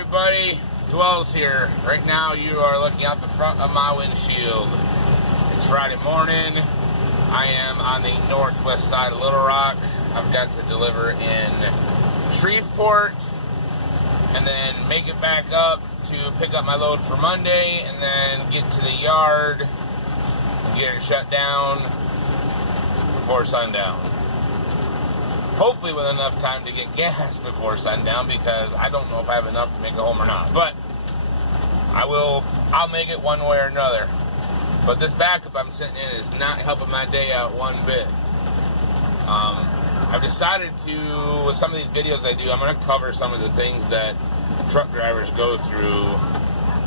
everybody, Dwells here. Right now you are looking out the front of my windshield. It's Friday morning. I am on the northwest side of Little Rock. I've got to deliver in Shreveport and then make it back up to pick up my load for Monday and then get to the yard and get it shut down before sundown. Hopefully with enough time to get gas before sundown, because I don't know if I have enough to make it home or not. But I'll make it one way or another. But this backup I'm sitting in is not helping my day out one bit. I've decided to, with some of these videos I do, I'm going to cover some of the things that truck drivers go through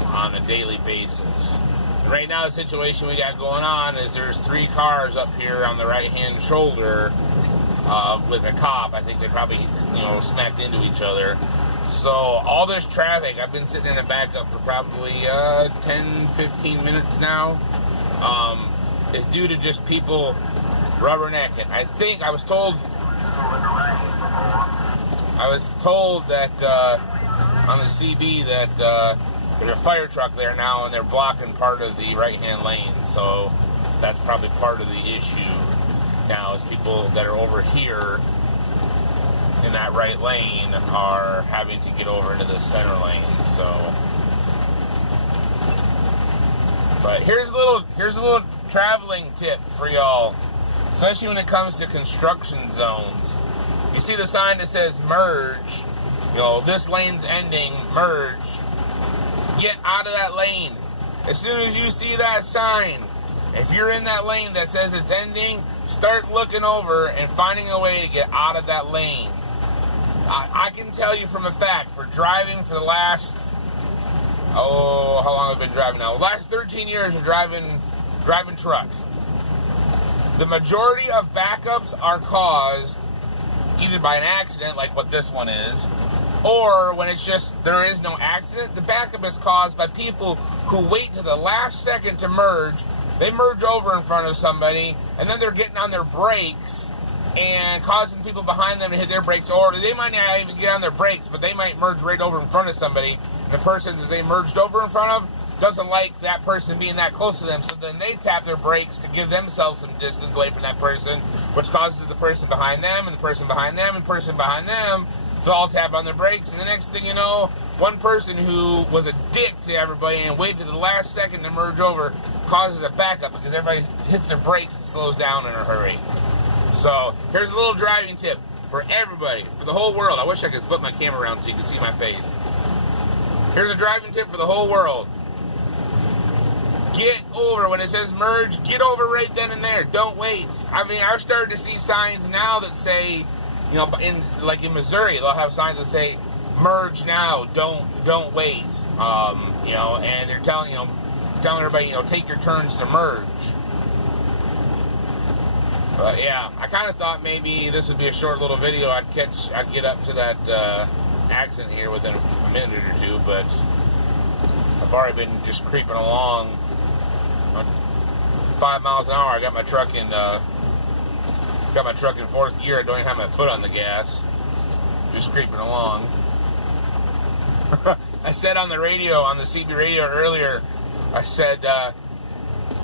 on a daily basis. And right now the situation we got going on is there's 3 cars up here on the right-hand shoulder with a cop. I think they probably, smacked into each other. So all this traffic, I've been sitting in a backup for probably 10-15 minutes now, is due to just people rubbernecking. I think I was told that on the CB that there's a fire truck there now and they're blocking part of the right-hand lane. So that's probably part of the issue now, is people that are over here in that right lane are having to get over into the center lane. So, but here's a little traveling tip for y'all, especially when it comes to construction zones. You see the sign that says merge, this lane's ending, merge. Get out of that lane. As soon as you see that sign, if you're in that lane that says it's ending, start looking over and finding a way to get out of that lane. I can tell you from a fact, for driving for the last, how long have I been driving now? The last 13 years of driving truck. The majority of backups are caused either by an accident, like what this one is, or when it's just, there is no accident. The backup is caused by people who wait to the last second to merge. They merge over in front of somebody, and then they're getting on their brakes and causing people behind them to hit their brakes, or they might not even get on their brakes, but they might merge right over in front of somebody, and the person that they merged over in front of doesn't like that person being that close to them, so then they tap their brakes to give themselves some distance away from that person, which causes the person behind them, and the person behind them, and the person behind them to all tap on their brakes, and the next thing you know, one person who was a dick to everybody and waited to the last second to merge over causes a backup because everybody hits their brakes and slows down in a hurry. So here's a little driving tip for everybody, for the whole world. I wish I could flip my camera around so you could see my face. Here's a driving tip for the whole world. Get over, when it says merge, get over right then and there. Don't wait. I mean, I've started to see signs now that say, in Missouri, they'll have signs that say, merge now, don't wait. And they're telling everybody, take your turns to merge. But yeah, I kind of thought maybe this would be a short little video. I'd get up to that accident here within a minute or two, but I've already been just creeping along. 5 miles an hour. I got my truck in fourth gear. I don't even have my foot on the gas. Just creeping along. I said on the radio, on the CB radio earlier, I said,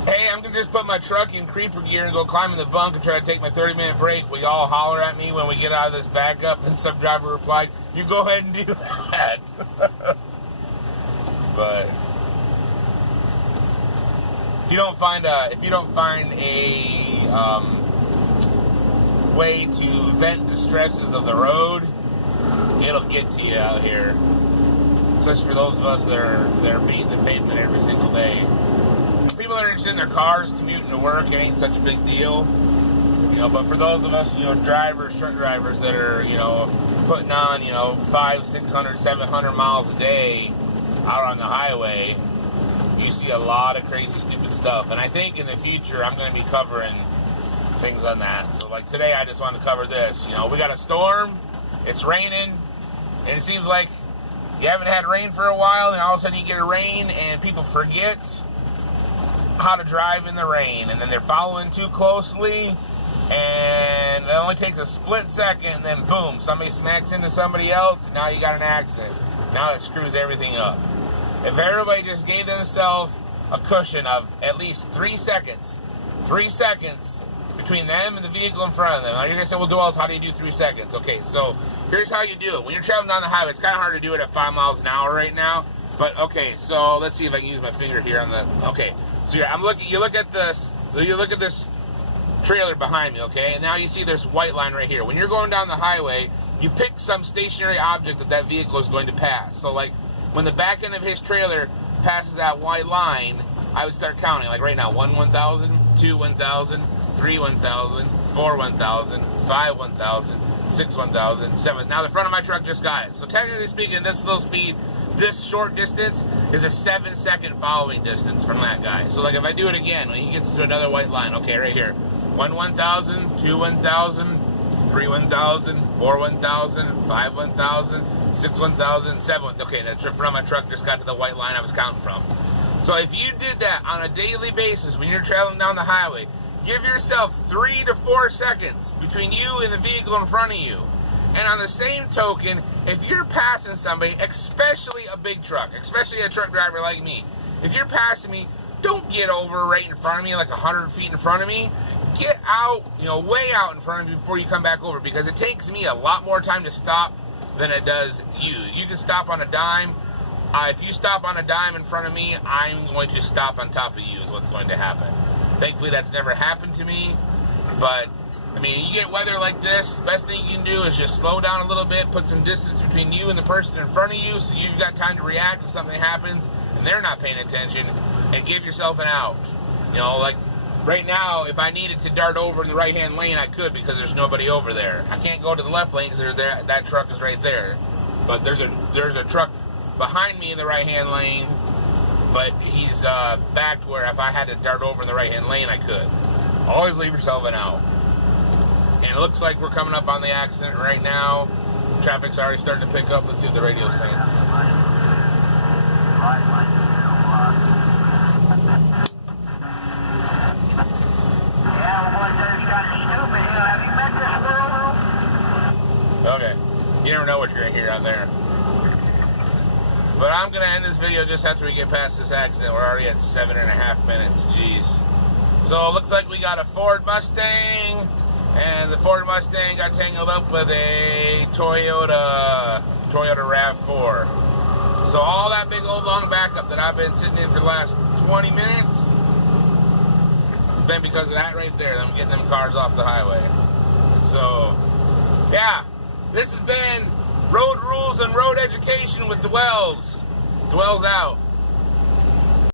hey, I'm going to just put my truck in creeper gear and go climb in the bunk and try to take my 30-minute break. Will y'all holler at me when we get out of this backup? And some driver replied, you go ahead and do that. But if you don't find a way to vent the stresses of the road, it'll get to you out here. Especially for those of us that are beating the pavement every single day. People that are just in their cars commuting to work, it ain't such a big deal. But for those of us, drivers, truck drivers that are, putting on, 500, 600, 700 miles a day out on the highway, you see a lot of crazy, stupid stuff. And I think in the future, I'm going to be covering things on that. So like today, I just wanted to cover this. We got a storm, it's raining, and it seems like you haven't had rain for a while, and all of a sudden you get a rain, and people forget how to drive in the rain, and then they're following too closely, and it only takes a split second, and then boom, somebody smacks into somebody else, and now you got an accident. Now it screws everything up. If everybody just gave themselves a cushion of at least 3 seconds between them and the vehicle in front of them. Now you're going to say, well, Dwells, how do you do 3 seconds? Okay, so here's how you do it. When you're traveling down the highway, it's kind of hard to do it at 5 miles an hour right now. But, okay, so let's see if I can use my finger here on the... Okay, so you look at this trailer behind me, okay? And now you see this white line right here. When you're going down the highway, you pick some stationary object that vehicle is going to pass. So, like, when the back end of his trailer passes that white line, I would start counting. Like right now, 1 1,000, 2 1,000, 3 1,000, 4 1,000, 5 1,000, 6 1,000, 7. Now the front of my truck just got it. So technically speaking, this little speed, this short distance is a 7-second following distance from that guy. So like if I do it again, when he gets to another white line, okay, right here, 1 1,000, 2 1,000, 3 1,000, 4 1,000, 5 1,000, 6 1,000, 7. Okay, the front of my truck just got to the white line I was counting from. So if you did that on a daily basis when you're traveling down the highway, give yourself 3 to 4 seconds between you and the vehicle in front of you. And on the same token, if you're passing somebody, especially a big truck, especially a truck driver like me, if you're passing me, don't get over right in front of me, like 100 feet in front of me. Get out, way out in front of me before you come back over, because it takes me a lot more time to stop than it does you. You can stop on a dime. If you stop on a dime in front of me, I'm going to stop on top of you is what's going to happen. Thankfully, that's never happened to me, but I mean, you get weather like this, the best thing you can do is just slow down a little bit, put some distance between you and the person in front of you so you've got time to react if something happens and they're not paying attention, and give yourself an out. Like right now, if I needed to dart over in the right-hand lane, I could because there's nobody over there. I can't go to the left lane because that truck is right there. But there's a truck behind me in the right-hand lane, but he's backed where if I had to dart over in the right-hand lane, I could. Always leave yourself an out. And it looks like we're coming up on the accident right now. Traffic's already starting to pick up. Let's see what the radio's saying. Okay. You never know what you're going to hear on there. But I'm going to end this video just after we get past this accident. We're already at 7.5 minutes. Jeez. So it looks like we got a Ford Mustang. And the Ford Mustang got tangled up with a Toyota RAV4. So all that big old long backup that I've been sitting in for the last 20 minutes has been because of that right there. Them getting them cars off the highway. So, yeah. This has been Road Rules and Road Education with Dwells. Dwells out.